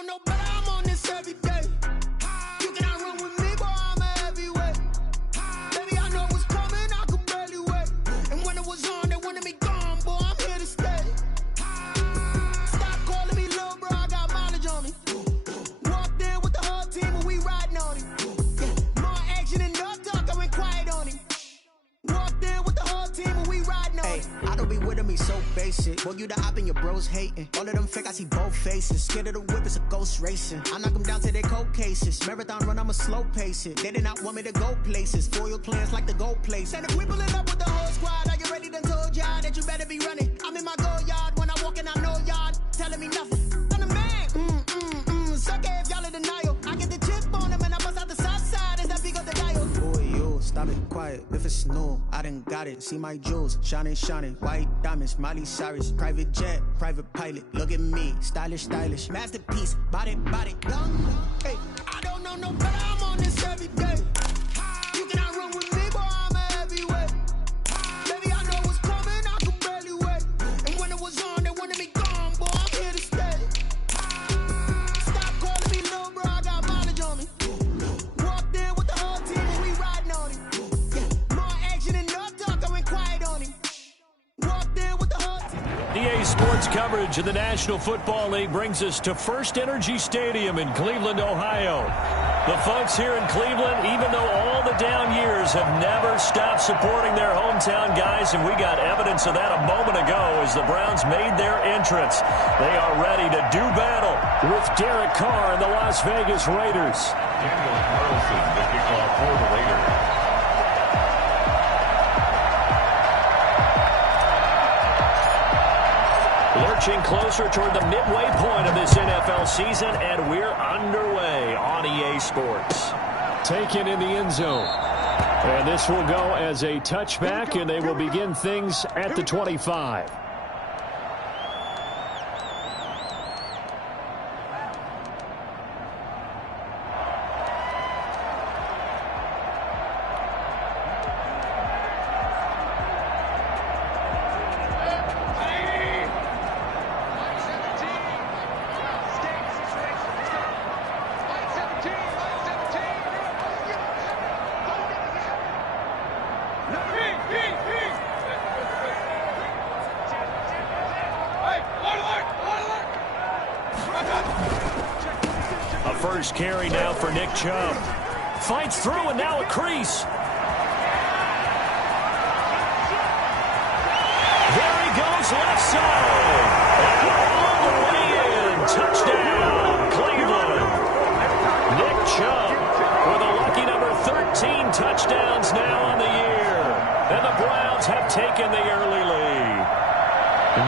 don't know, but I'm on this every day. You cannot run with me, boy, I'm a heavyweight. Baby, I know what's coming, I could barely wait. And when it was on, they wanted me gone, boy, I'm here to stay. Stop calling me little bro, I got mileage on me. Walked in with the whole team and we riding on him. Yeah, more action and no talk, I went quiet on him. Walked in with the whole team and we riding on him. I don't be with him, he's so basic. Boy, you the op and your bros hating. All of them fake, I see both faces. Scared of the whip, it's a ghost racing. I knock them down to their cold cases. Marathon run, I'ma slow pace it. They did not want me to go places. Foil plans like the gold place. And if we pulling up with the whole squad, are you ready? Done told y'all that you better be running. I'm in my go yard when I walk in, I know y'all telling me nothing. I'm the man. Suck it if y'all in denial. I get the chip on them and I bust out the south side as that big of the dial. Boy, you stop it quiet. If it's new, I done got it. See my jewels, shining, shining. White diamonds, Miley Cyrus. Private jet, private pilot. Look at me, stylish, stylish. Masterpiece, body, young. Hey, I don't know no better, I'm on this every day. You cannot run with me, boy, I'm a heavyweight. Baby, I know what's coming, I could barely wait. And when it was on, they wanted me gone, boy, I'm here to stay. Stop calling me little bro, I got mileage on me. Walked in with the whole team and we riding on him. Yeah, more action and no talk, I went quiet on him. Walked in with the whole team. EA Sports coverage of the National Football League brings us to First Energy Stadium in Cleveland, Ohio. The folks here in Cleveland, even though all the down years, have never stopped supporting their hometown guys, and we got evidence of that a moment ago as the Browns made their entrance. They are ready to do battle with Derek Carr and the Las Vegas Raiders. Daniel Carlson, the kickoff for the Raiders. Lurching closer toward the midway point of this NFL season, and we're underway on EA Sports. Taken in the end zone. And this will go as a touchback, and they will begin things at the 25. First carry now for Nick Chubb. Fights through and now a crease. There he goes, left side. And all the way in. Touchdown, Cleveland. Nick Chubb with a lucky number 13 touchdowns now on the year. And the Browns have taken the early lead.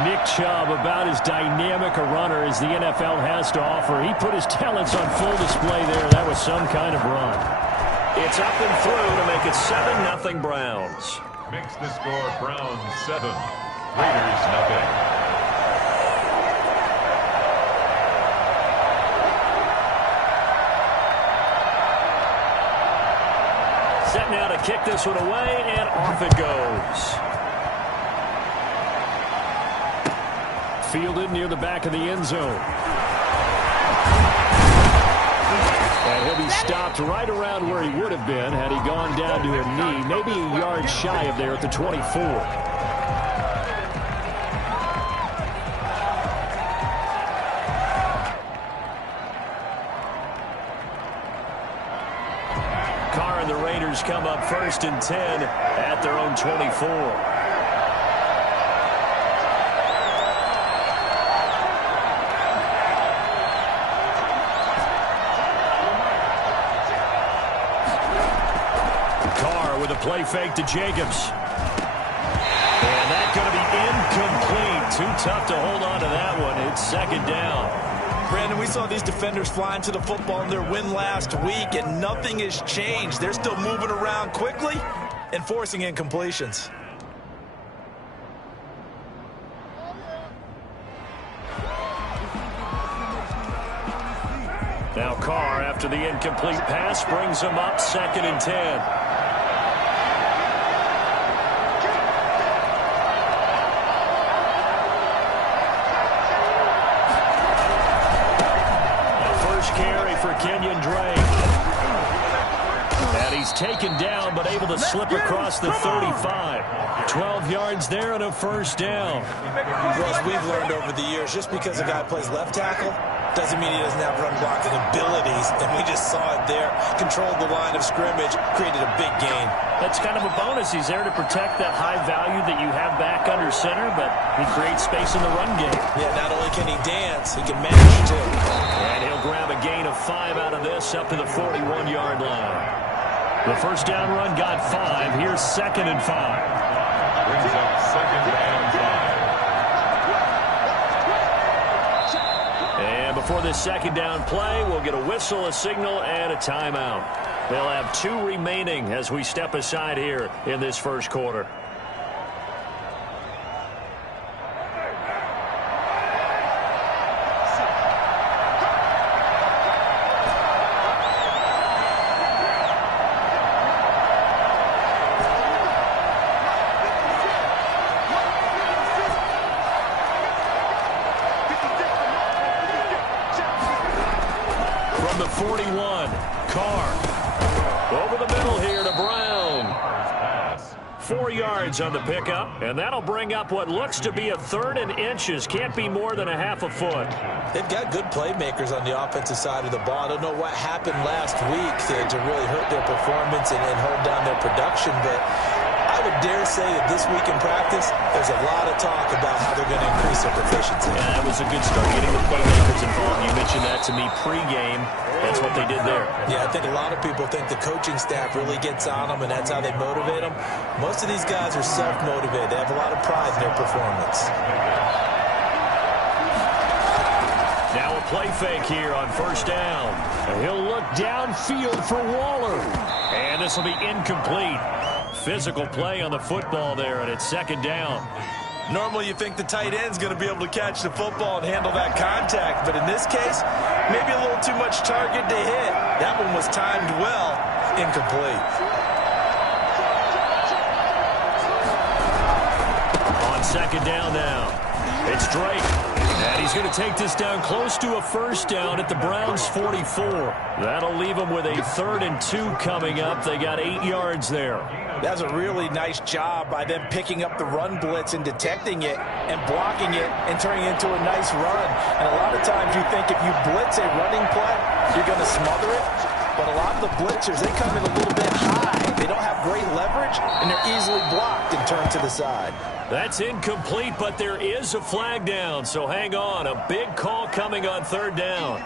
Nick Chubb, about as dynamic a runner as the NFL has to offer. He put his talents on full display there. That was some kind of run. It's up and through to make it 7-0 Browns. Makes the score Browns 7, Raiders nothing. Set now to kick this one away, and off it goes. Fielded near the back of the end zone. And he'll be stopped right around where he would have been had he gone down to a knee, maybe a yard shy of there at the 24. Carr and the Raiders come up 1st and 10 at their own 24. With a play fake to Jacobs. And that's going to be incomplete. Too tough to hold on to that one. It's 2nd down. Brandon, we saw these defenders flying to the football in their win last week, and nothing has changed. They're still moving around quickly and forcing incompletions. Now Carr, after the incomplete pass, brings him up 2nd and 10. for Kenyon Drake. And he's taken down, but able to slip across the 35. 12 yards there and a first down. Well, as we've learned over the years, just because a guy plays left tackle doesn't mean he doesn't have run blocking abilities. And we just saw it there. Controlled the line of scrimmage, created a big gain. That's kind of a bonus. He's there to protect that high value that you have back under center, but he creates space in the run game. Yeah, not only can he dance, he can manage too. And he'll grab a gain of 5 out of this up to the 41-yard line. The first down run got 5. Here's 2nd and 5. Brings up 2nd and 5. And before this second down play, we'll get a whistle, a signal, and a timeout. They'll have 2 remaining as we step aside here in this first quarter. From the 41, Carr. Over the middle here to Brown. 4 yards on the pickup, and that'll bring up what looks to be a 3rd and inches. Can't be more than a half a foot. They've got good playmakers on the offensive side of the ball. I don't know what happened last week to really hurt their performance and hold down their production, but I would dare say that this week in practice, there's a lot of talk about how they're going to increase their proficiency. Yeah, that was a good start getting the playmakers involved. You mentioned that to me pregame. That's what they did there. Yeah, I think a lot of people think the coaching staff really gets on them, and that's how they motivate them. Most of these guys are self-motivated. They have a lot of pride in their performance. Now a play fake here on first down. And he'll look downfield for Waller. And this will be incomplete. Physical play on the football there, and it's 2nd down. Normally you think the tight end's going to be able to catch the football and handle that contact, but in this case, maybe a little too much target to hit. That one was timed well, incomplete. On 2nd down now, it's Drake. And he's going to take this down close to a first down at the Browns' 44. That'll leave them with a 3rd and 2 coming up. They got 8 yards there. That's a really nice job by them picking up the run blitz and detecting it and blocking it and turning it into a nice run. And a lot of times you think if you blitz a running play, you're going to smother it. But a lot of the blitzers, they come in a little bit high. They don't have great leverage, and they're easily blocked and turned to the side. That's incomplete, but there is a flag down, so hang on. A big call coming on 3rd down.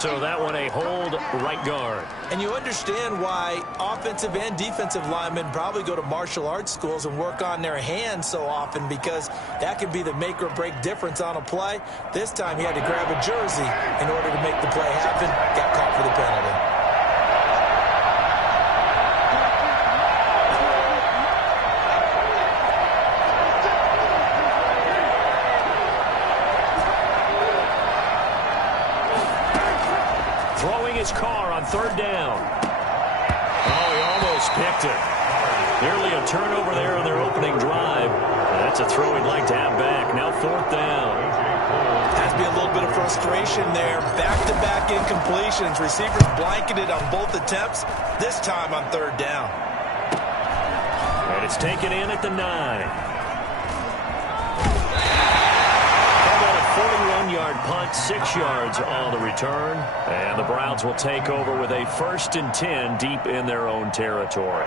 So that one a hold right guard. And you understand why offensive and defensive linemen probably go to martial arts schools and work on their hands so often, because that can be the make or break difference on a play. This time he had to grab a jersey in order to make the play happen. Got caught for the penalty. Throwing his car on 3rd down. Oh, he almost picked it. Nearly a turnover there on their opening drive. That's a throw he'd like to have back. Now 4th down. Has to be a little bit of frustration there. Back-to-back incompletions. Receivers blanketed on both attempts, this time on 3rd down. And it's taken in at the 9. 41-yard punt, 6 yards on the return. And the Browns will take over with a 1st and 10 deep in their own territory.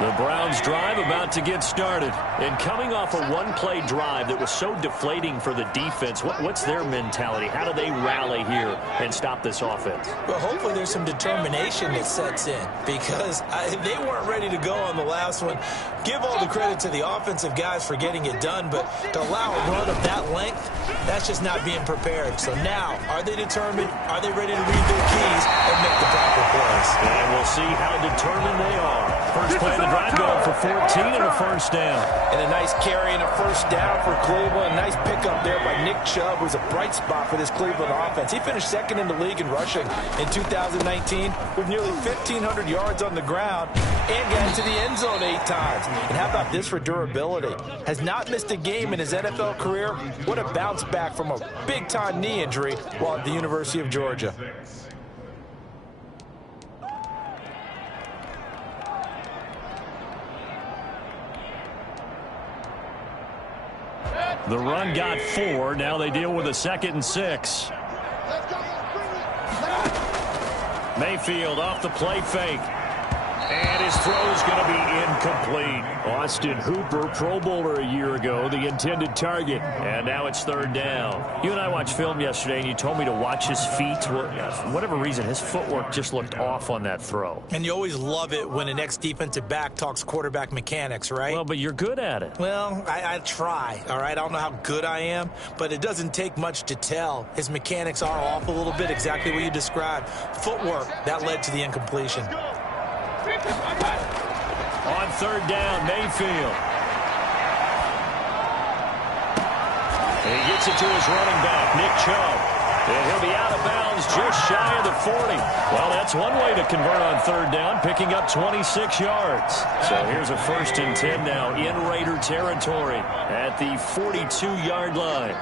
The Browns drive about to get started. And coming off a one-play drive that was so deflating for the defense, what's their mentality? How do they rally here and stop this offense? Well, hopefully there's some determination that sets in, because they weren't ready to go on the last one. Give all the credit to the offensive guys for getting it done, but to allow a run of that length, that's just not being prepared. So now, are they determined? Are they ready to read their keys and make the proper plays? And we'll see how determined they are. First play of the drive going for 14 and a first down. And a nice carry and a first down for Cleveland. A nice pickup there by Nick Chubb, who's a bright spot for this Cleveland offense. He finished 2nd in the league in rushing in 2019 with nearly 1,500 yards on the ground and got into the end zone 8 times. And how about this for durability? Has not missed a game in his NFL career. What a bounce back from a big-time knee injury while at the University of Georgia. The run got 4. Now they deal with a 2nd and 6. Mayfield off the play fake. And his throw's going to be incomplete. Austin Hooper, Pro Bowler a year ago, the intended target. And now it's 3rd down. You and I watched film yesterday, and you told me to watch his feet. Well, for whatever reason, his footwork just looked off on that throw. And you always love it when an ex-defensive back talks quarterback mechanics, right? Well, but you're good at it. Well, I try, all right? I don't know how good I am, but it doesn't take much to tell. His mechanics are off a little bit, exactly what you described. Footwork, that led to the incompletion. On 3rd down, Mayfield. He gets it to his running back, Nick Chubb. And he'll be out of bounds just shy of the 40. Well, that's one way to convert on 3rd down, picking up 26 yards. So here's a 1st and 10 now in Raider territory at the 42-yard line.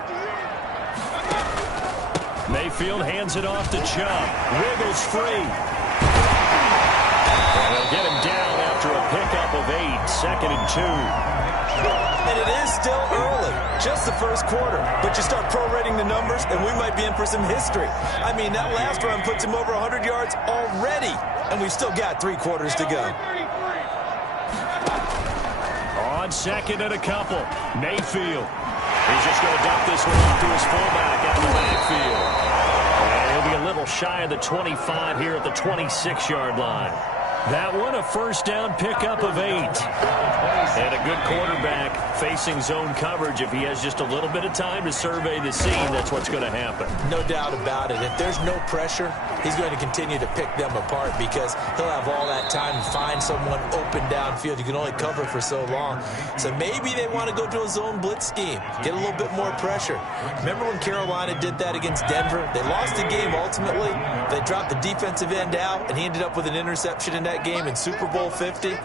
Mayfield hands it off to Chubb. Wiggles free. And they'll get him down after a pickup of 8, 2nd and 2. And it is still early, just the first quarter. But you start prorating the numbers, and we might be in for some history. I mean, that last run puts him over 100 yards already, and we've still got 3 quarters to go. On 2nd and a couple, Mayfield. He's just going to dump this one off to his fullback out of the backfield. And he'll be a little shy of the 25 here at the 26-yard line. That one, a 1st down pickup of 8. And a good quarterback facing zone coverage. If he has just a little bit of time to survey the scene, that's what's going to happen. No doubt about it. If there's no pressure, he's going to continue to pick them apart because he'll have all that time to find someone open downfield. You can only cover for so long. So maybe they want to go to a zone blitz scheme, get a little bit more pressure. Remember when Carolina did that against Denver? They lost the game ultimately. They dropped the defensive end out, and he ended up with an interception in that game in Super Bowl 50.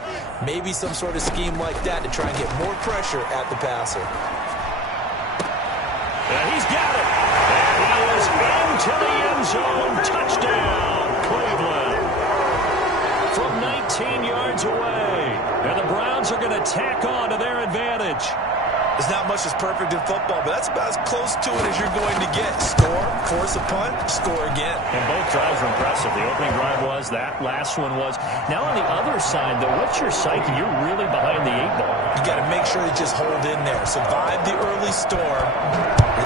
Maybe some sort of scheme like that to try and get more pressure at the passer. And he's got it. And he is into the end zone. Touchdown, Cleveland. From 19 yards away. And the Browns are going to tack on to their advantage. There's not much that's perfect in football, but that's about as close to it as you're going to get. Score, force a punt, score again. And both drives were impressive. The opening drive was, that last one was. Now on the other side, though, what's your psyche? You're really behind the 8 ball. You got to make sure you just hold in there. Survive the early storm,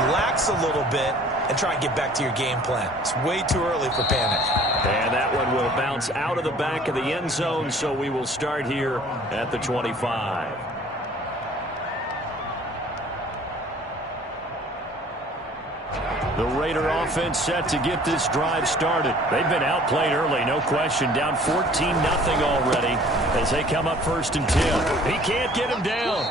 relax a little bit, and try and get back to your game plan. It's way too early for panic. And that one will bounce out of the back of the end zone, so we will start here at the 25. The Raider offense set to get this drive started. They've been outplayed early, no question. Down 14-0 already as they come up 1st and 10. He can't get him down.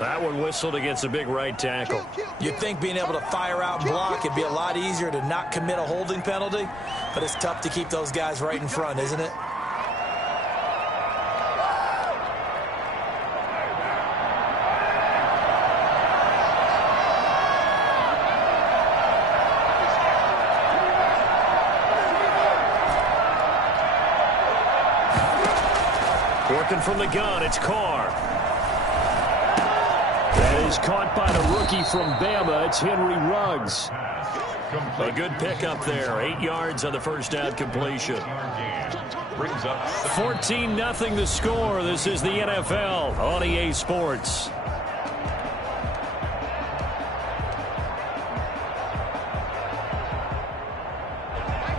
That one whistled against a big right tackle. You'd think being able to fire out and block, it'd be a lot easier to not commit a holding penalty, but it's tough to keep those guys right in front, isn't it? Working from the gun, it's Carr. That is caught by the rookie from Bama. It's Henry Ruggs. A good pickup there. 8 yards on the 1st down completion. 14-0 the score. This is the NFL on EA Sports.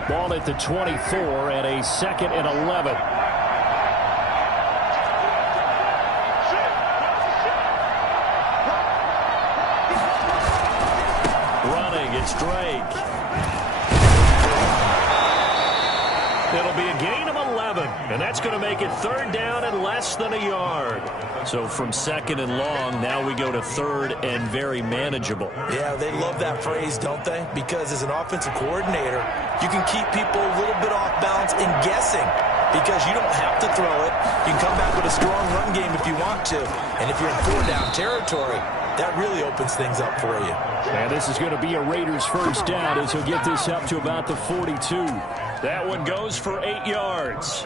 Ball at the 24 and a 2nd and 11. It's Drake. It'll be a gain of 11, and that's going to make it 3rd down and less than a yard. So from 2nd and long, now we go to 3rd and very manageable. Yeah, they love that phrase, don't they? Because as an offensive coordinator, you can keep people a little bit off balance and guessing because you don't have to throw it. You can come back with a strong run game if you want to. And if you're in 4-down territory, that really opens things up for you. And this is going to be a Raiders 1st down as he'll get this up to about the 42. That one goes for 8 yards.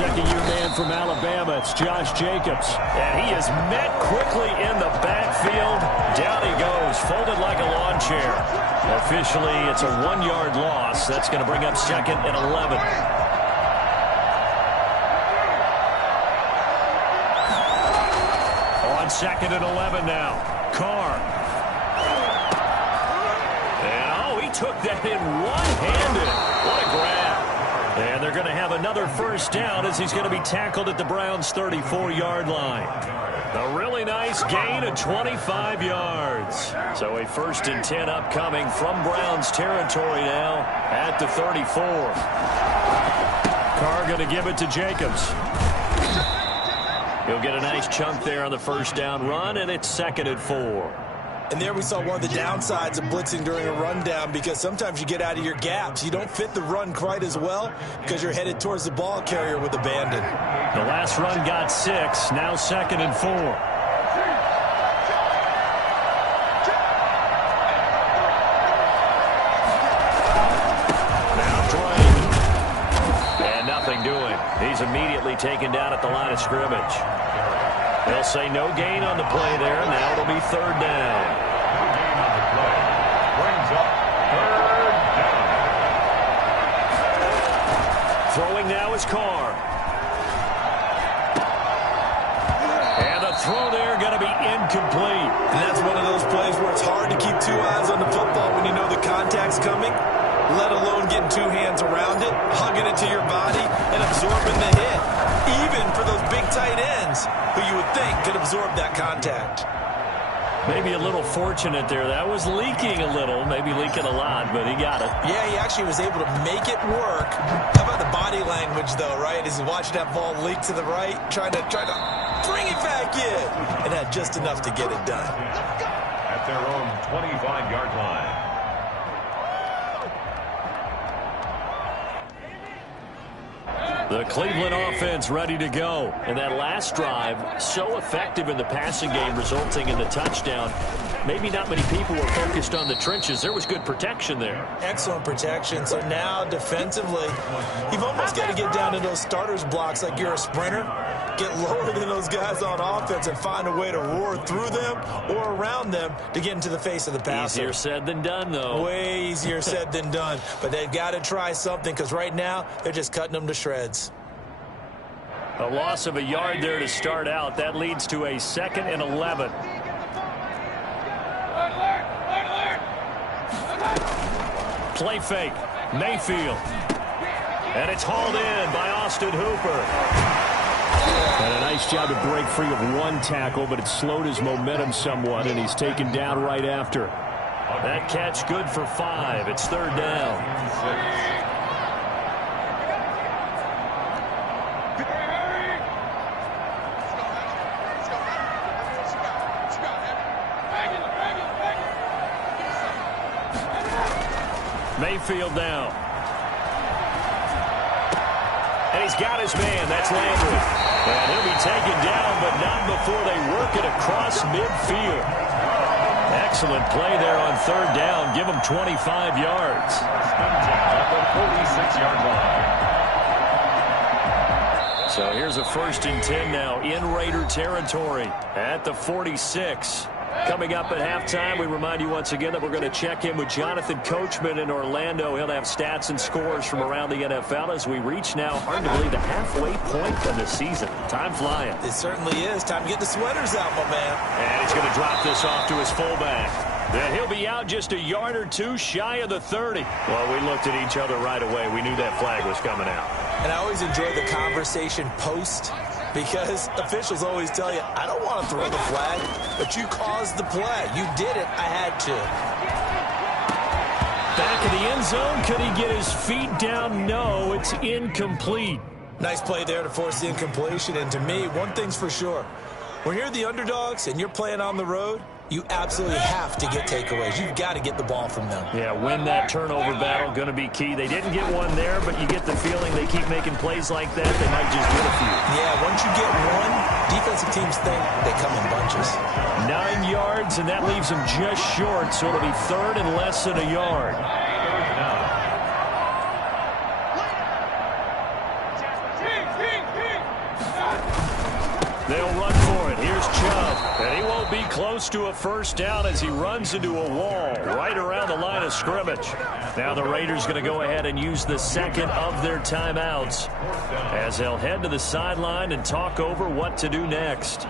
second-year man from Alabama. It's Josh Jacobs. And he is met quickly in the backfield. Down he goes, folded like a lawn chair. Officially, it's a 1-yard loss. That's going to bring up 2nd and 11. On 2nd and 11 now. Carr. And, he took that in one-handed. What a grab. And they're going to have another first down as he's going to be tackled at the Browns' 34-yard line. A really nice gain of 25 yards. So a 1st and 10 upcoming from Browns territory now at the 34. Carr going to give it to Jacobs. He'll get a nice chunk there on the first down run, and it's 2nd and 4. And there we saw one of the downsides of blitzing during a rundown, because sometimes you get out of your gaps. You don't fit the run quite as well because you're headed towards the ball carrier with abandon. The last run got 6, now 2nd and 4. Now Drake. And nothing doing. He's immediately taken down at the line of scrimmage. They'll say no gain on the play there. Now it'll be 3rd down. No gain on the play. Brings up 3rd down. Throwing now is Carr. And the throw there going to be incomplete. And that's one of those plays where it's hard to keep 2 eyes on the football when you know the contact's coming, let alone getting 2 hands around it, hugging it to your body, and absorbing the hit. Even for those big tight ends who you would think could absorb that contact. Maybe a little fortunate there. That was leaking a little, maybe leaking a lot, but he got it. Yeah, he actually was able to make it work. How about the body language, though, right? As he's watching that ball leak to the right, trying to bring it back in, and had just enough to get it done. At their own 25-yard line. The Cleveland offense ready to go. And that last drive, so effective in the passing game, resulting in the touchdown. Maybe not many people were focused on the trenches. There was good protection there. Excellent protection. So now, defensively, you've almost got to get down to those starters blocks like you're a sprinter. Get lower than those guys on offense and find a way to roar through them or around them to get into the face of the passer. Easier said than done, though. Way easier said than done. But they've got to try something, because right now they're just cutting them to shreds. A loss of a yard there to start out. That leads to a 2nd and 11. Play fake. Mayfield. And it's hauled in by Austin Hooper. And a nice job to break free of 1 tackle, but it slowed his momentum somewhat, and he's taken down right after. That catch good for 5. It's 3rd down. Mayfield now. And he's got his man. That's Landry. And he'll be taken down, but not before they work it across midfield. Excellent play there on 3rd down. Give him 25 yards. At the 46-yard line. So here's a 1st and 10 now in Raider territory at the 46. Coming up at halftime, we remind you once again that we're going to check in with Jonathan Coachman in Orlando. He'll have stats and scores from around the NFL as we reach now, hard to believe, the halfway point of the season. Time flying. It certainly is. Time to get the sweaters out, my man. And he's going to drop this off to his fullback. Then he'll be out just a yard or 2 shy of the 30. Well, we looked at each other right away. We knew that flag was coming out. And I always enjoy the conversation post, because officials always tell you, I don't want to throw the flag, but you caused the play. You did it. I had to. Back in the end zone. Could he get his feet down? No, it's incomplete. Nice play there to force the incompletion. And to me, one thing's for sure. When you're the underdogs and you're playing on the road, you absolutely have to get takeaways. You've got to get the ball from them. Yeah, win that turnover battle, going to be key. They didn't get one there, but you get the feeling they keep making plays like that, they might just get a few. Yeah, once you get one, defensive teams think they come in bunches. 9 yards, and that leaves them just short, so it'll be 3rd and less than a yard. And he won't be close to a first down as he runs into a wall right around the line of scrimmage. Now the Raiders going to go ahead and use the second of their timeouts as they'll head to the sideline and talk over what to do next.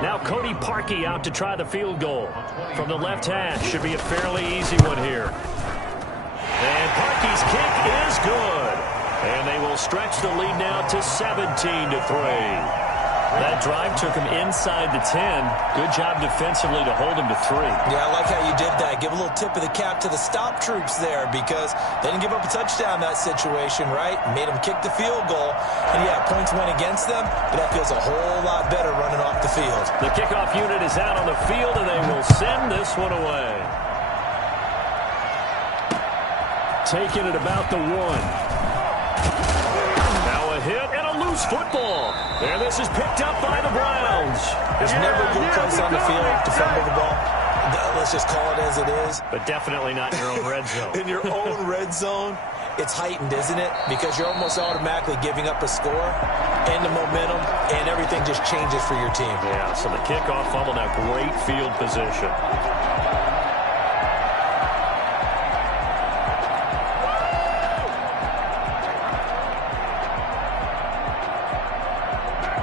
Now Cody Parkey out to try the field goal. From the left hash, should be a fairly easy one here. And Parkey's kick is good. And they will stretch the lead now to 17-3. That drive took him inside the 10. Good job defensively to hold him to 3. Yeah, I like how you did that. Give a little tip of the cap to the stop troops there because they didn't give up a touchdown in that situation, right? Made them kick the field goal. And, yeah, points went against them, but that feels a whole lot better running off the field. The kickoff unit is out on the field, and they will send this one away. Taking it about the 1. Now a hit and a loose football. And this is picked up by the Browns. There's never a good place on the field to fumble the ball. Let's just call it as it is. But definitely not in your own red zone. In your own red zone, it's heightened, isn't it? Because you're almost automatically giving up a score and the momentum, and everything just changes for your team. Yeah, so the kickoff fumble, now great field position.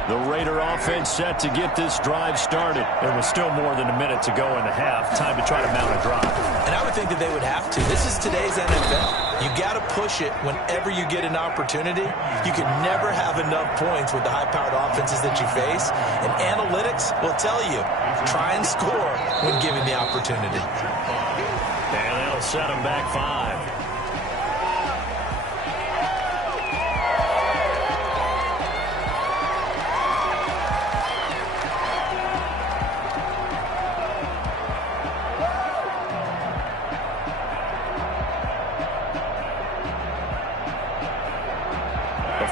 The Raider offense set to get this drive started. There was still more than a minute to go in the half. Time to try to mount a drive. And I would think that they would have to. This is today's NFL. You got to push it whenever you get an opportunity. You can never have enough points with the high-powered offenses that you face. And analytics will tell you, try and score when given the opportunity. And that'll set them back 5.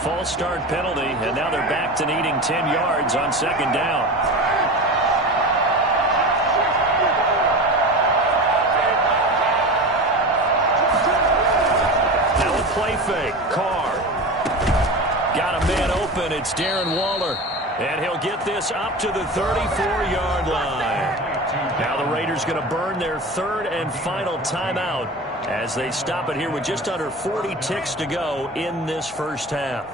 False start penalty, and now they're back to needing 10 yards on second down. Now a play fake. Carr. Got a man open. It's Darren Waller. And he'll get this up to the 34-yard line. Now the Raiders going to burn their third and final timeout as they stop it here with just under 40 ticks to go in this first half.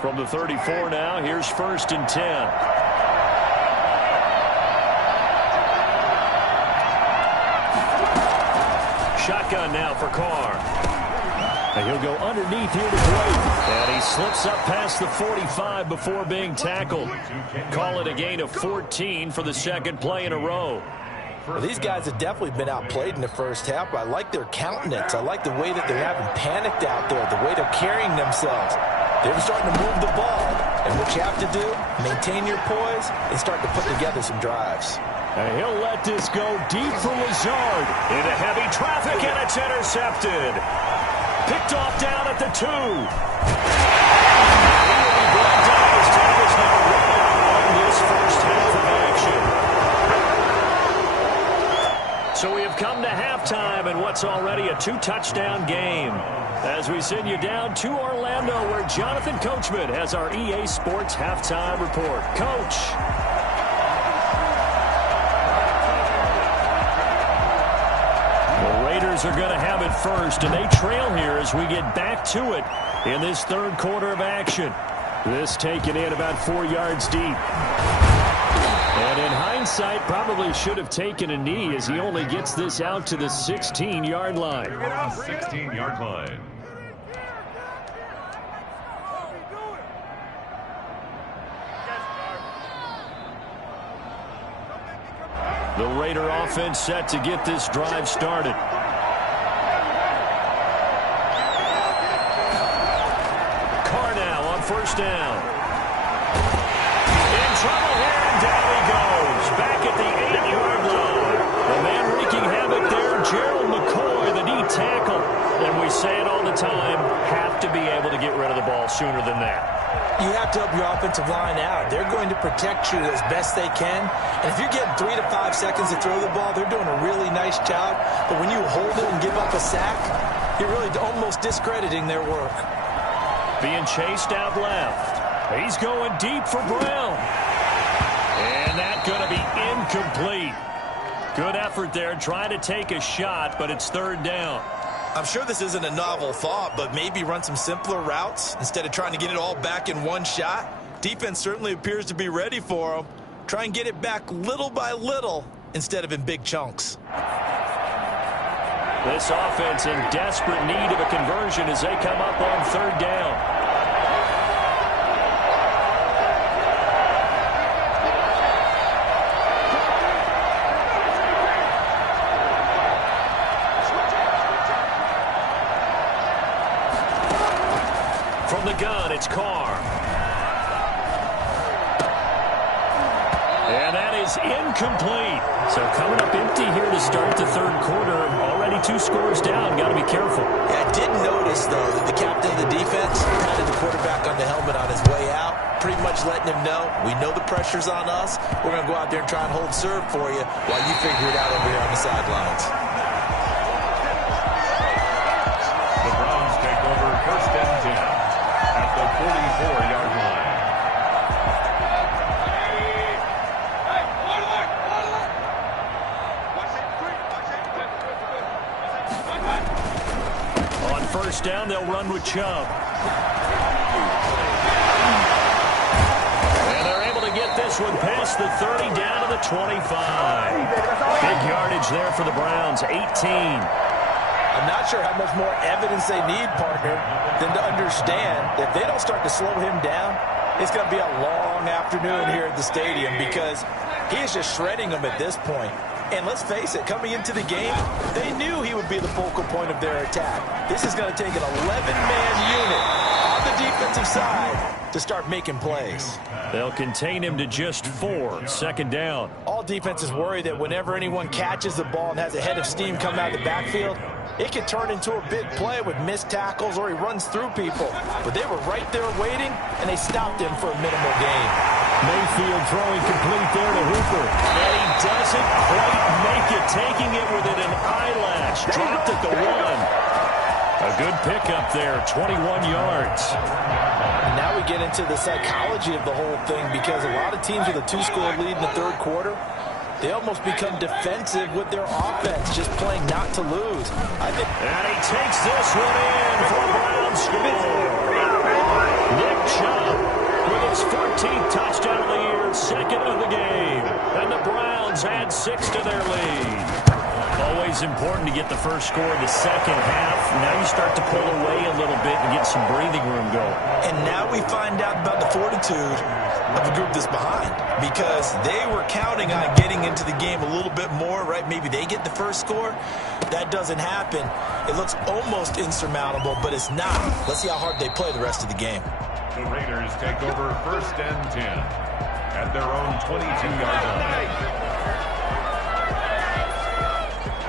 From the 34 now, here's 1st and 10. Shotgun now for Carr. And he'll go underneath here to Blake. And he slips up past the 45 before being tackled. Call it a gain of 14 for the second play in a row. Well, these guys have definitely been outplayed in the first half, but I like their countenance. I like the way that they're having panicked out there, the way they're carrying themselves. They're starting to move the ball. And what you have to do, maintain your poise and start to put together some drives. And he'll let this go deep for Lazard. Into heavy traffic, and it's intercepted. Picked off down at the 2. He will be brought down as time is now running on this first half of action. So we have come to halftime in what's already a 2-touchdown game. As we send you down to Orlando, where Jonathan Coachman has our EA Sports halftime report. Coach. Raiders are going to have it first, and they trail here as we get back to it in this third quarter of action. This taken in about 4 yards deep. And in hindsight, probably should have taken a knee as he only gets this out to the 16-yard line. 16-yard line. The Raider offense set to get this drive started. Carr now on first down. In trouble here, and down he goes. Back at the 8-yard line. The man wreaking havoc there, Gerald McCoy, the D tackle. And we say it all the time, have to be able to get rid of the ball sooner than that. You have to help your offensive line out. They're going to protect you as best they can. And if you're getting 3 to 5 seconds to throw the ball, they're doing a really nice job. But when you hold it and give up a sack, you're really almost discrediting their work. Being chased out left. He's going deep for Brown. And that's going to be incomplete. Good effort there trying to take a shot, but it's third down. I'm sure this isn't a novel thought, but maybe run some simpler routes instead of trying to get it all back in one shot. Defense certainly appears to be ready for them. Try and get it back little by little instead of in big chunks. This offense in desperate need of a conversion as they come up on third down. From the gun, it's Carr. And that is incomplete. So coming up empty here to start the third quarter. Already 2 scores down. Got to be careful. Yeah, I did notice, though, that the captain of the defense patted the quarterback on the helmet on his way out, pretty much letting him know, we know the pressure's on us. We're going to go out there and try and hold serve for you while you figure it out over here on the sidelines. The Browns take over first and 10. At the 44-yard line. On first down, they'll run with Chubb. And they're able to get this one past the 30 down to the 25. Big yardage there for the Browns, 18. I'm not sure how much more evidence they need, partner, than to understand that if they don't start to slow him down, it's going to be a long afternoon here at the stadium because he is just shredding them at this point. And let's face it, coming into the game, they knew he would be the focal point of their attack. This is going to take an 11-man unit on the defensive side to start making plays. They'll contain him to just 4, second down. All defenses worry that whenever anyone catches the ball and has a head of steam come out of the backfield, it could turn into a big play with missed tackles or he runs through people. But they were right there waiting, and they stopped him for a minimal gain. Mayfield throwing complete there to Hooper. And he doesn't quite make it, taking it within an eyelash. Dropped at the 1. A good pickup there, 21 yards. And now we get into the psychology of the whole thing because a lot of teams with a 2-score lead in the third quarter, they almost become defensive with their offense, just playing not to lose. And he takes this one in for a Brown score. Nick Chubb with his 14th touchdown of the year, second of the game. And the Browns add 6 to their lead. Always important to get the first score in the second half. Now you start to pull away a little bit and get some breathing room going. And now we find out about the fortitude of the group that's behind because they were counting on getting into the game a little bit more, right? Maybe they get the first score. That doesn't happen. It looks almost insurmountable, but it's not. Let's see how hard they play the rest of the game. The Raiders take over first and 10 at their own 22-yard line.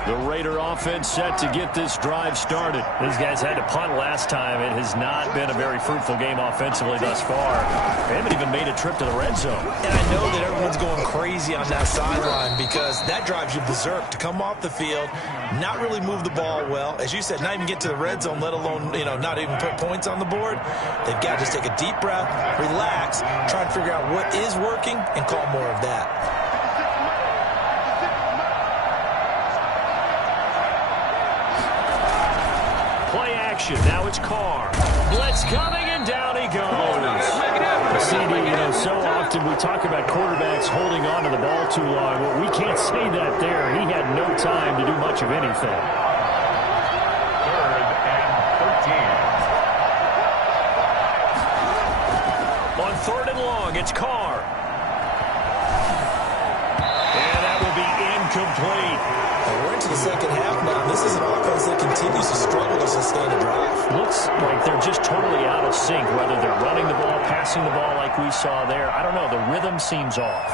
The Raider offense set to get this drive started. These guys had to punt last time. It has not been a very fruitful game offensively thus far. They haven't even made a trip to the red zone. And I know that everyone's going crazy on that sideline because that drives you berserk to come off the field, not really move the ball well. As you said, not even get to the red zone, let alone, not even put points on the board. They've got to just take a deep breath, relax, try and figure out what is working and call more of that. Now it's Carr. Blitz coming, and down he goes. CD, so often we talk about quarterbacks holding on to the ball too long. Well, we can't say that there. He had no time to do much of anything. Third and 13. On third and long, it's Carr. And that will be incomplete. We're into the second half now. This is an offense that continues to struggle to sustain a drive. Looks like they're just totally out of sync, whether they're running the ball, passing the ball like we saw there. I don't know. The rhythm seems off.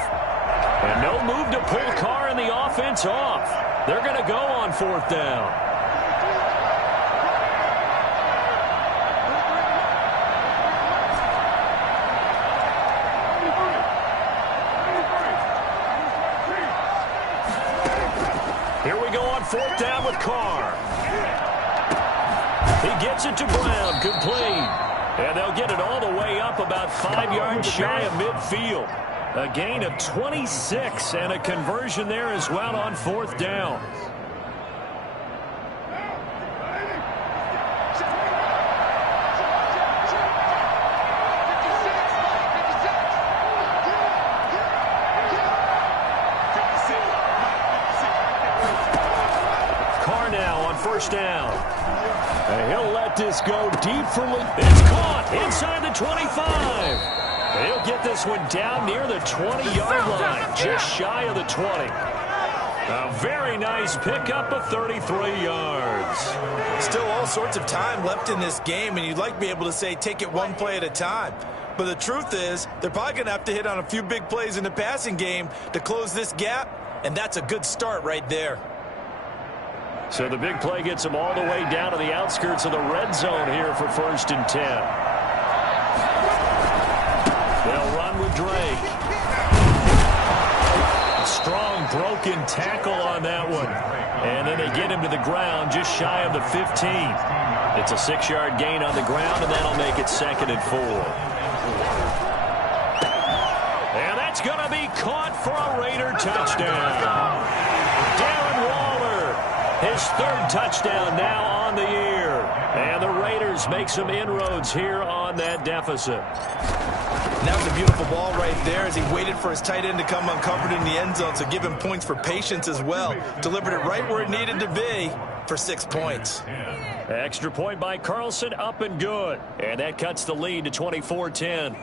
And no move to pull Carr and the offense off. They're going to go on fourth down. fourth down with Carr. He gets it to Brown, complete. And they'll get it all the way up about 5 yards shy of midfield. A gain of 26 and a conversion there as well on fourth down. Carr now on first down. And he'll let this go deep for Lee. It's caught inside the 25. He'll get this one down near the 20-yard line, just shy of the 20. A very nice pickup of 33 yards. Still all sorts of time left in this game, and you'd like to be able to say take it one play at a time. But the truth is, they're probably going to have to hit on a few big plays in the passing game to close this gap, and that's a good start right there. So the big play gets them all the way down to the outskirts of the red zone here for 1st and 10. They'll run with Drake. A strong broken tackle on that one. And then they get him to the ground just shy of the 15. It's a 6-yard gain on the ground, and that'll make it 2nd and 4. And that's going to be caught for a Raider touchdown. Darren Waller, his 3rd touchdown now on the year. And the Raiders make some inroads here on that deficit. And that was a beautiful ball right there as he waited for his tight end to come uncovered in the end zone, so give him points for patience as well. Delivered it right where it needed to be for 6 points. Extra point by Carlson, up and good. And that cuts the lead to 24-10.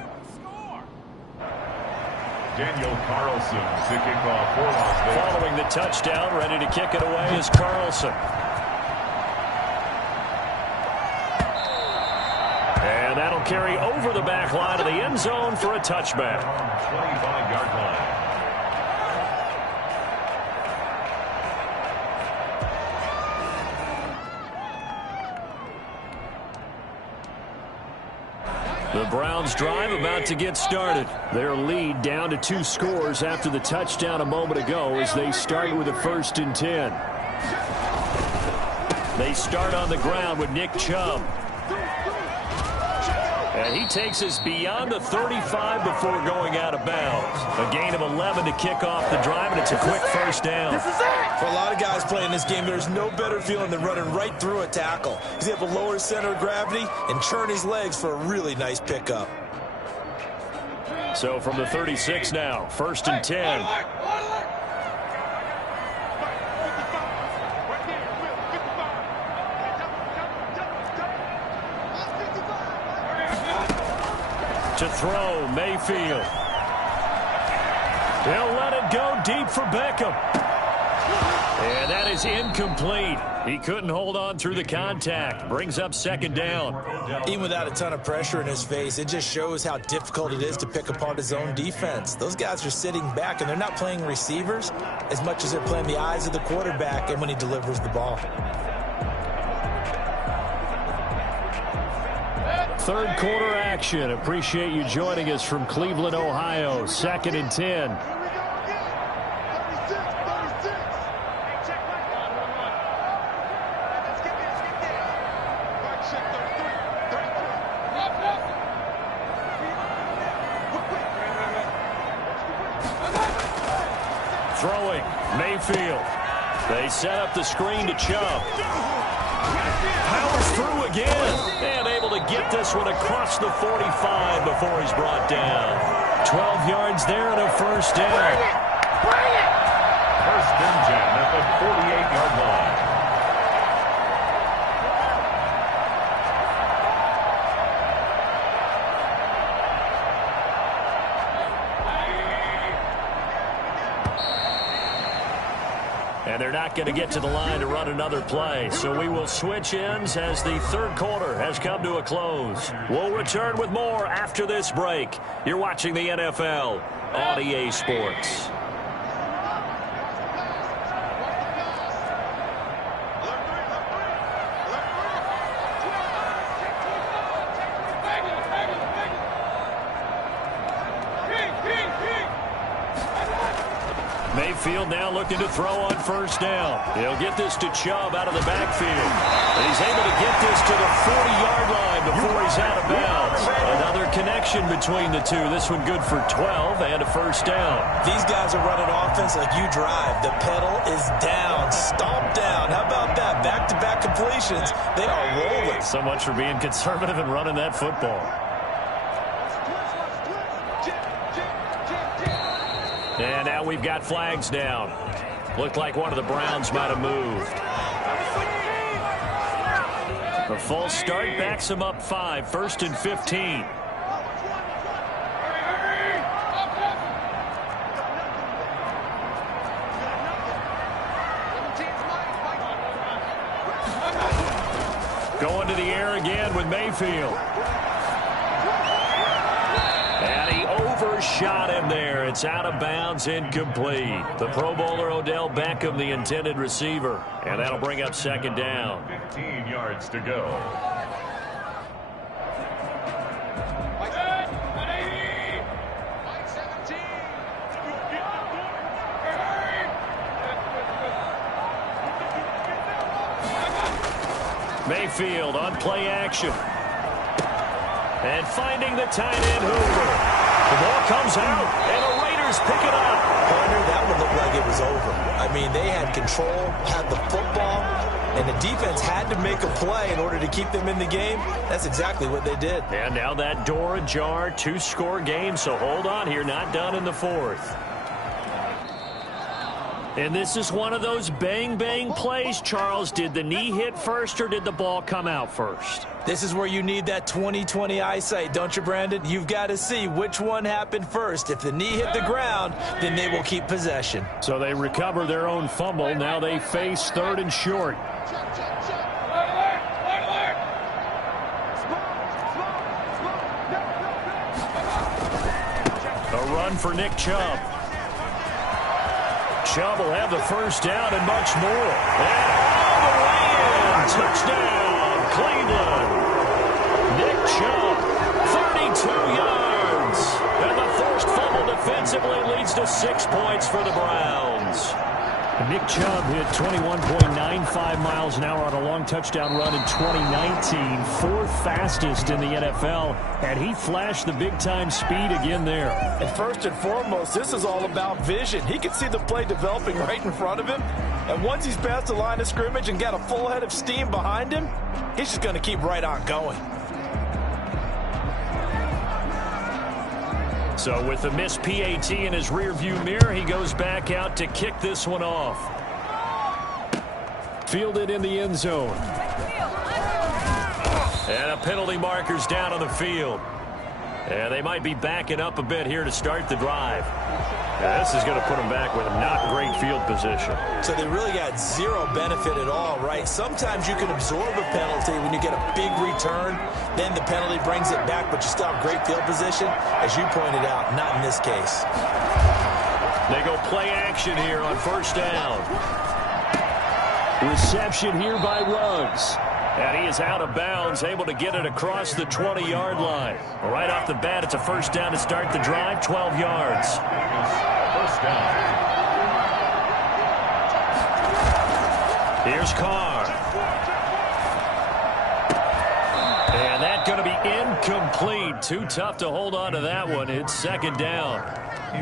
Daniel Carlson to kick off for Las Vegas. Following the touchdown, ready to kick it away is Carlson. And that'll carry over the back line of the end zone for a touchback. 25-yard line. The Browns drive about to get started. Their lead down to 2 scores after the touchdown a moment ago as they start with a 1st and 10. They start on the ground with Nick Chubb. And he takes us beyond the 35 before going out of bounds. A gain of 11 to kick off the drive, and it's a quick 1st down. For a lot of guys playing this game, there's no better feeling than running right through a tackle. He's able to lower his center of gravity and turn his legs for a really nice pickup. So from the 36 now, 1st and 10. To throw, Mayfield. He'll let it go deep for Beckham. And that is incomplete. He couldn't hold on through the contact. Brings up 2nd down. Even without a ton of pressure in his face, it just shows how difficult it is to pick apart his own defense. Those guys are sitting back, and they're not playing receivers as much as they're playing the eyes of the quarterback and when he delivers the ball. 3rd quarter action. Appreciate you joining us from Cleveland, Ohio. 2nd and 10. Throwing, Mayfield. They set up the screen to Chubb. Powers through again. And able to get this one across the 45 before he's brought down. 12 yards there and a 1st down. Bring it! 1st and 10 at the 48-yard line. And they're not going to get to the line to run another play. So we will switch ends as the 3rd quarter has come to a close. We'll return with more after this break. You're watching the NFL on EA Sports. Mayfield now looking to throw on first down. He'll get this to Chubb out of the backfield. And he's able to get this to the 40-yard line before he's out of bounds. Another connection between the two. This one good for 12 and a first down. These guys are running offense like you drive. The pedal is down, stomp down. How about that? Back-to-back completions. They are rolling. So much for being conservative and running that football. And now we've got flags down. Looked like one of the Browns might have moved. A false start backs them up 5, 1st and 15. Going to the air again with Mayfield. And he overshot him there. It's out of bounds, incomplete. The Pro Bowler Odell Beckham, the intended receiver. And that'll bring up second down. 15 yards to go. Mayfield on play action. And finding the tight end Hoover. The ball comes out, and the Raiders pick it up. Partner, that one looked like it was over. I mean, they had control, had the football, and the defense had to make a play in order to keep them in the game. That's exactly what they did. And now that door ajar, 2-score game, so hold on here, not done in the 4th. And this is one of those bang-bang plays, Charles. Did the knee hit first or did the ball come out first? This is where you need that 20/20 eyesight, don't you, Brandon? You've got to see which one happened first. If the knee hit the ground, then they will keep possession. So they recover their own fumble. Now they face 3rd and short. A run for Nick Chubb. Chubb will have the first down and much more. And all the way in. Touchdown, Cleveland. Nick Chubb, 32 yards. And the forced fumble defensively leads to 6 points for the Browns. Nick Chubb hit 21.95 miles an hour on a long touchdown run in 2019, 4th fastest in the NFL, and he flashed the big-time speed again there. And first and foremost, this is all about vision. He can see the play developing right in front of him, and once he's past the line of scrimmage and got a full head of steam behind him, he's just going to keep right on going. So with the missed PAT in his rearview mirror, he goes back out to kick this one off. Fielded in the end zone. And a penalty marker's down on the field. And they might be backing up a bit here to start the drive. And this is going to put them back with not great field position. So they really got zero benefit at all, right? Sometimes you can absorb a penalty when you get a big return. Then the penalty brings it back, but you still have great field position. As you pointed out, not in this case. They go play action here on first down. Reception here by Ruggs. And he is out of bounds, able to get it across the 20-yard line. Right off the bat, it's a first down to start the drive, 12 yards. First down. Here's Carr. And that's going to be incomplete. Too tough to hold on to that one. It's second down.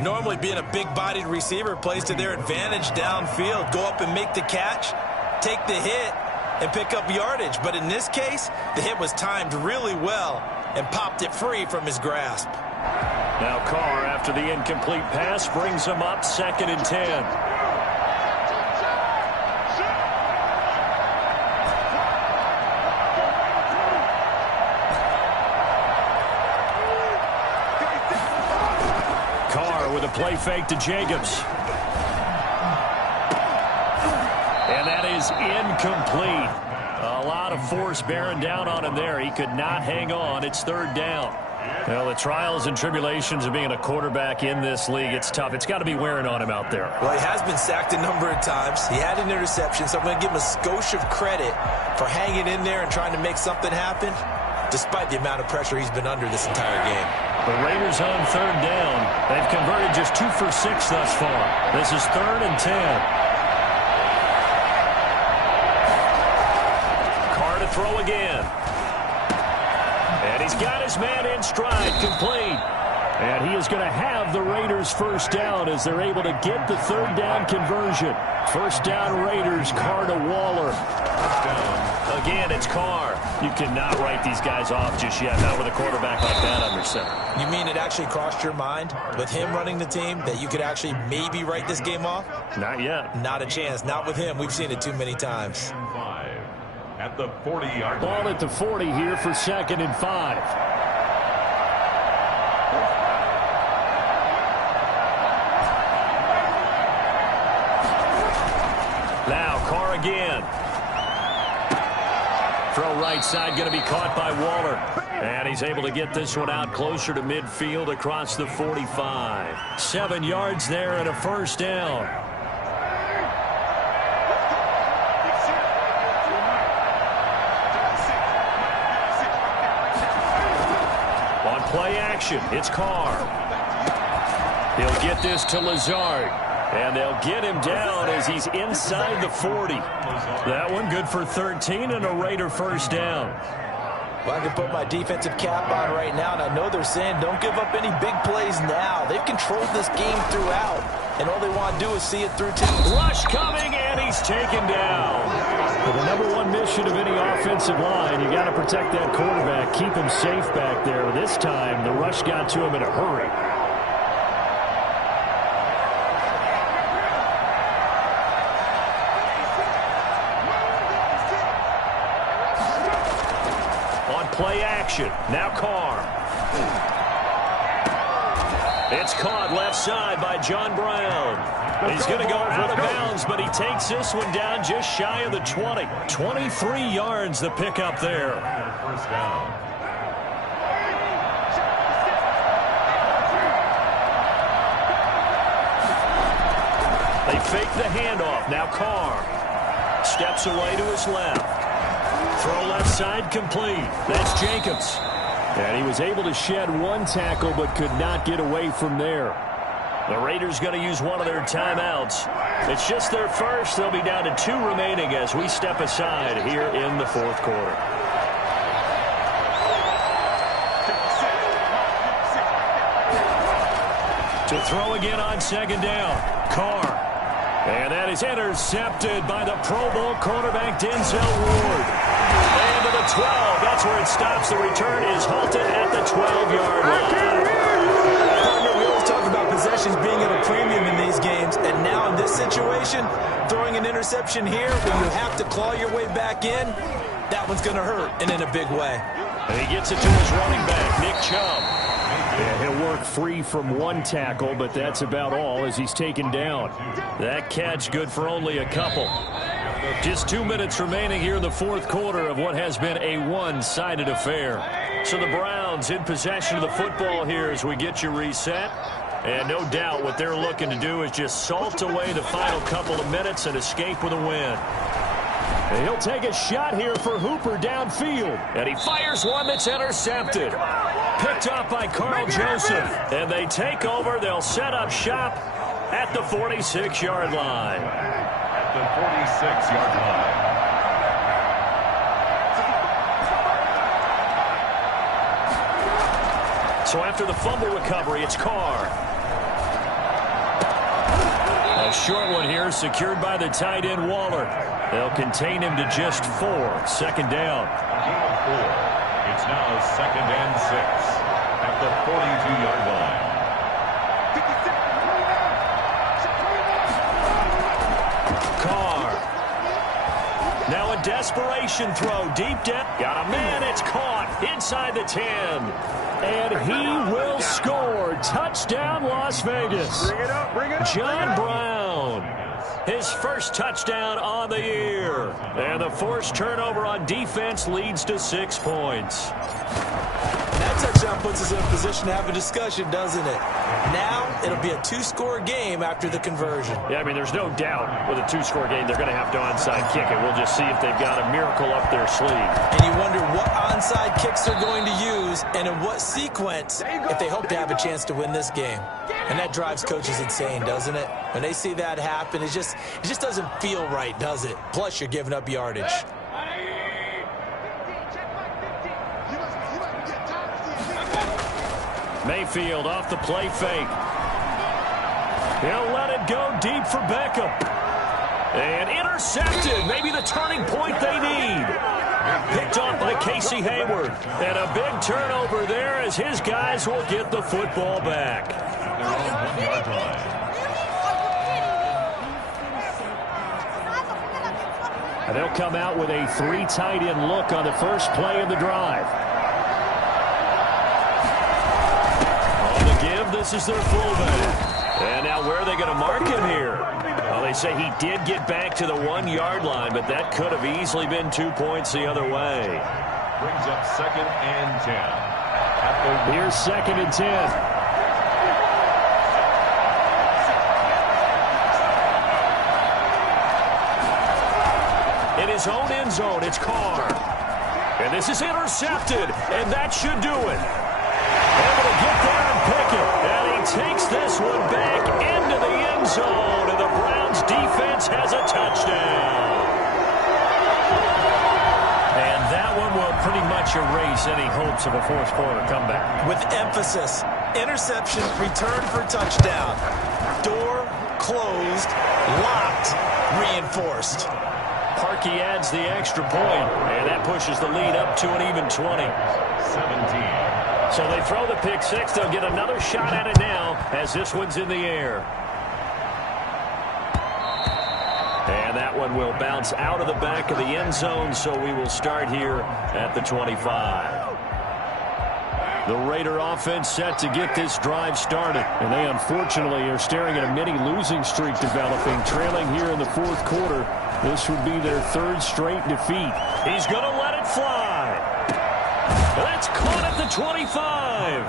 Normally being a big-bodied receiver plays to their advantage downfield. Go up and make the catch, take the hit, and pick up yardage. But in this case, the hit was timed really well and popped it free from his grasp. Now Carr, after the incomplete pass, brings him up 2nd and 10. Carr with a play fake to Jacobs. And that is incomplete. A lot of force bearing down on him there. He could not hang on. It's 3rd down. Well, the trials and tribulations of being a quarterback in this league, it's tough. It's got to be wearing on him out there. Well, he has been sacked a number of times. He had an interception, so I'm going to give him a skosh of credit for hanging in there and trying to make something happen, despite the amount of pressure he's been under this entire game. The Raiders on third down. They've converted just 2 for 6 thus far. This is 3rd and 10. Carr to throw again. And he's got his man in stride, complete. And he is going to have the Raiders first down as they're able to get the third down conversion. First down Raiders, Carr to Waller. Again, it's Carr. You cannot write these guys off just yet, not with a quarterback like that under center. You mean it actually crossed your mind with him running the team that you could actually maybe write this game off? Not yet. Not a chance. Not with him. We've seen it too many times. 5 at the 40-yard line. Ball at the 40 here for 2nd and 5. Now Carr again. Throw right side going to be caught by Waller. And he's able to get this one out closer to midfield across the 45. 7 yards there and a first down. On play action, it's Carr. He'll get this to Lazard. And they'll get him down as he's inside the 40. That one good for 13 and a Raider first down. Well, I can put my defensive cap on right now, and I know they're saying don't give up any big plays now. They've controlled this game throughout, and all they want to do is see it through to rush coming, and he's taken down. Well, the number one mission of any offensive line, you got to protect that quarterback, keep him safe back there. This time, the rush got to him in a hurry. Play action. Now Carr. It's caught left side by John Brown. He's going to go out of bounds, but he takes this one down just shy of the 20. 23 yards the pickup there. First down. They fake the handoff. Now Carr steps away to his left. Throw left side complete. That's Jacobs. And he was able to shed one tackle but could not get away from there. The Raiders going to use one of their timeouts. It's just their first. They'll be down to 2 remaining as we step aside here in the 4th quarter. To throw again on 2nd down. Carr. And that is intercepted by the Pro Bowl cornerback Denzel Ward. And to the 12. That's where it stops. The return is halted at the 12-yard line. Partner, we always talk about possessions being at a premium in these games. And now in this situation, throwing an interception here when you have to claw your way back in, that one's going to hurt, and in a big way. And he gets it to his running back, Nick Chubb. Yeah, he'll work free from one tackle, but that's about all as he's taken down. That catch good for only a couple. Just 2 minutes remaining here in the 4th quarter of what has been a one-sided affair. So the Browns in possession of the football here as we get you reset. And no doubt what they're looking to do is just salt away the final couple of minutes and escape with a win. And he'll take a shot here for Hooper downfield. And he fires one that's intercepted. Picked up by Carl Joseph. And they take over. They'll set up shop at the 46-yard line. At the 46-yard line. So after the fumble recovery, it's Carr. A short one here, secured by the tight end Waller. They'll contain him to just 4. 2nd down. Gain of 4. It's now 2nd and 6 at the 42-yard line. Carr. Now a desperation throw deep down. Got a man. It's caught inside the 10. And he will score. Touchdown, Las Vegas. Bring it up. John Brown. His first touchdown on the year. And the forced turnover on defense leads to 6 points. That touchdown puts us in a position to have a discussion, doesn't it? Now, it'll be a two-score game after the conversion. Yeah, I mean, there's no doubt with a two-score game, they're going to have to onside kick it. We'll just see if they've got a miracle up their sleeve. And you wonder what onside kicks they're going to use and in what sequence if they hope to have a chance to win this game. And that drives coaches insane, doesn't it? When they see that happen, it just doesn't feel right, does it? Plus, you're giving up yardage. Mayfield off the play fake. He'll let it go deep for Beckham. And intercepted. Maybe the turning point they need. Picked off by Casey Hayward. And a big turnover there as his guys will get the football back. Their own 1 yard line. And they'll come out with a 3 tight end look on the first play of the drive. This is their fullback. And now where are they going to mark him here? Well, they say he did get back to the 1 yard line, but that could have easily been 2 points the other way. Brings up 2nd and 10. Here's 2nd and 10. In his own end zone, it's Carr. And this is intercepted, and that should do it. Able to get there and pick it. And he takes this one back into the end zone, and the Browns defense has a touchdown. And that one will pretty much erase any hopes of a fourth quarter comeback. With emphasis, interception, return for touchdown. Door closed, locked, reinforced. Parkey adds the extra point, and that pushes the lead up to an even 20. 17. So they throw the pick six. They'll get another shot at it now as this one's in the air. And that one will bounce out of the back of the end zone, so we will start here at the 25. The Raider offense set to get this drive started. And they unfortunately are staring at a mini losing streak developing, trailing here in the fourth quarter. This would be their 3rd straight defeat. He's going to let it fly. That's caught at the 25.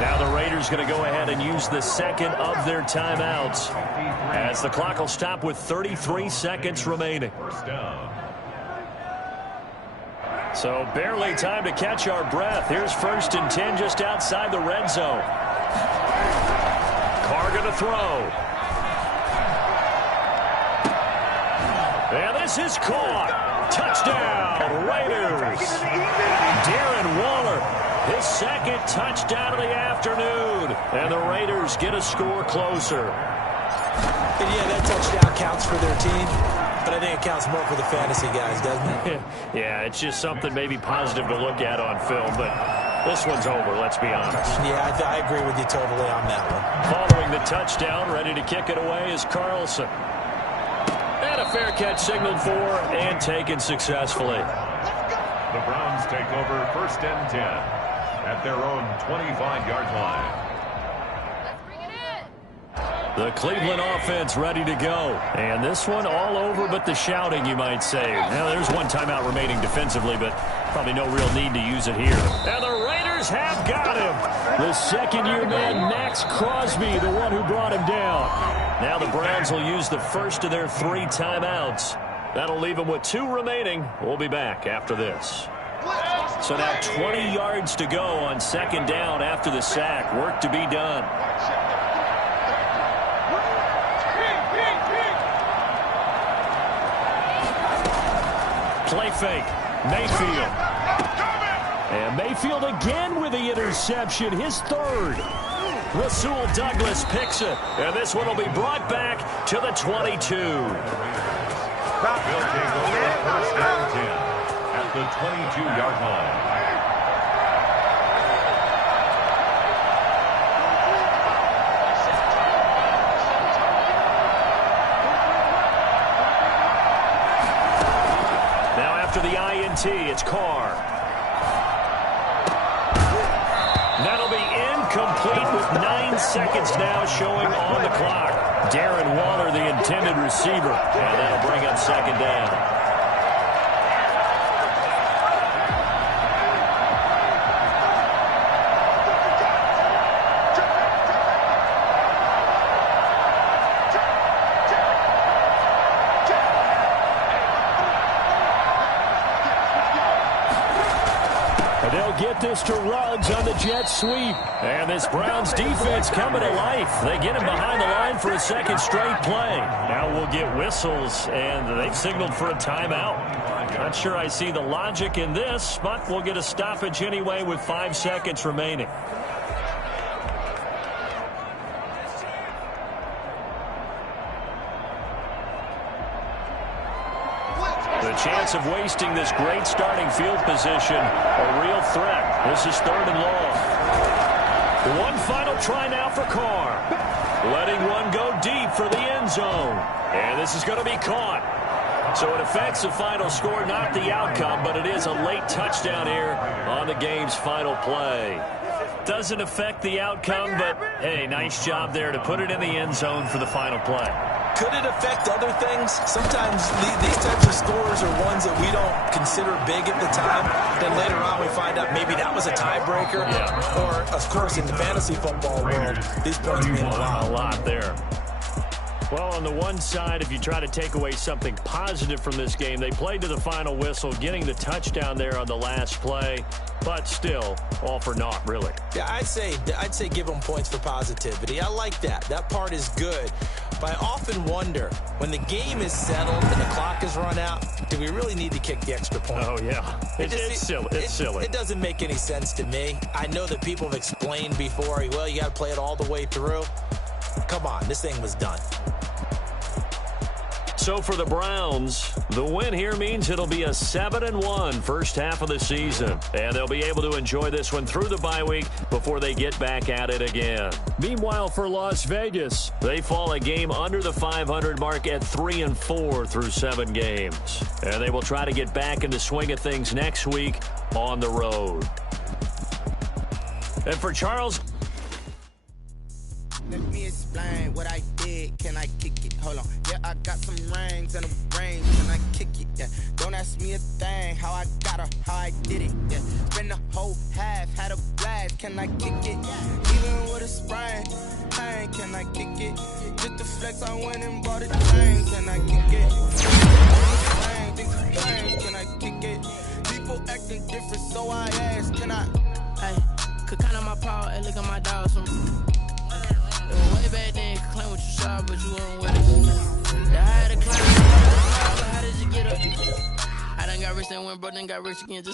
Now the Raiders going to go ahead and use the second of their timeouts as the clock will stop with 33 seconds remaining. First down. So barely time to catch our breath. Here's 1st and 10 just outside the red zone. Carr going to throw. And this is caught. Touchdown, Raiders. Darren Waller, his 2nd touchdown of the afternoon. And the Raiders get a score closer. And yeah, that touchdown counts for their team, but I think it counts more for the fantasy guys, doesn't it? Yeah, it's just something maybe positive to look at on film, but this one's over, let's be honest. Yeah, I agree with you totally on that one. Following the touchdown, ready to kick it away is Carlson. And a fair catch signaled for and taken successfully. The Browns take over 1st and 10 at their own 25-yard line. The Cleveland offense ready to go. And this one all over but the shouting, you might say. Now, there's one timeout remaining defensively, but probably no real need to use it here. And the Raiders have got him. The 2nd-year man, Max Crosby, the one who brought him down. Now the Browns will use the first of their 3 timeouts. That'll leave them with 2 remaining. We'll be back after this. So now 20 yards to go on 2nd down after the sack. Work to be done. Play fake. Mayfield. And Mayfield again with the interception. His 3rd. Rasul Douglas picks it. And this one will be brought back to the 22. They'll take over 1st and 10 at the 22-yard line. Now after the INT, it's Carr. That'll be incomplete with 9 seconds now showing on the clock. Darren Waller, the intended receiver, and that'll bring up 2nd down. get this to Ruggs on the jet sweep. And this Browns defense coming to life. They get him behind the line for a second straight play. Now we'll get whistles, and they've signaled for a timeout. Not sure I see the logic in this, but we'll get a stoppage anyway with 5 seconds remaining. The chance of wasting this great starting field position, a real threat. This is 3rd and long. One final try now for Carr. Letting one go deep for the end zone. And this is going to be caught. So it affects the final score, not the outcome, but it is a late touchdown here on the game's final play. Doesn't affect the outcome, but, hey, nice job there to put it in the end zone for the final play. Could it affect other things? Sometimes these types of scores are ones that we don't consider big at the time. Then later on we find out maybe that was a tiebreaker. Yeah. Or, of course, in the fantasy football world, these points mean a lot. A lot there. Well, on the one side, if you try to take away something positive from this game, they played to the final whistle, getting the touchdown there on the last play, but still, all for naught, really. Yeah, I'd say give them points for positivity. I like that. That part is good. But I often wonder, when the game is settled and the clock is run out, do we really need to kick the extra point? Oh, yeah. It's silly. It's silly. It doesn't make any sense to me. I know that people have explained before, well, you got to play it all the way through. Come on, this thing was done. So for the Browns, the win here means it'll be a 7-1 first half of the season. And they'll be able to enjoy this one through the bye week before they get back at it again. Meanwhile, for Las Vegas, they fall a game under the 500 mark at 3-4 through 7 games. And they will try to get back in the swing of things next week on the road. And for Charles... Let me explain what I did. Can I kick it? Hold on. Yeah, I got some rings and a range. Can I kick it? Yeah. Don't ask me a thing. How I got her, how I did it. Yeah. Spent the whole half, had a blast. Can I kick it? Even with a sprain. Hey, can I kick it? Just the flex, I went and bought a chain. Can I kick it? Can I kick it? People acting different, so I ask, can I? Hey, could count on my power and look at my dog. Way back then, you could claim what you saw, but you weren't with us. The higher the climb, how did you get up? I done got rich and went broke, then got rich again. Just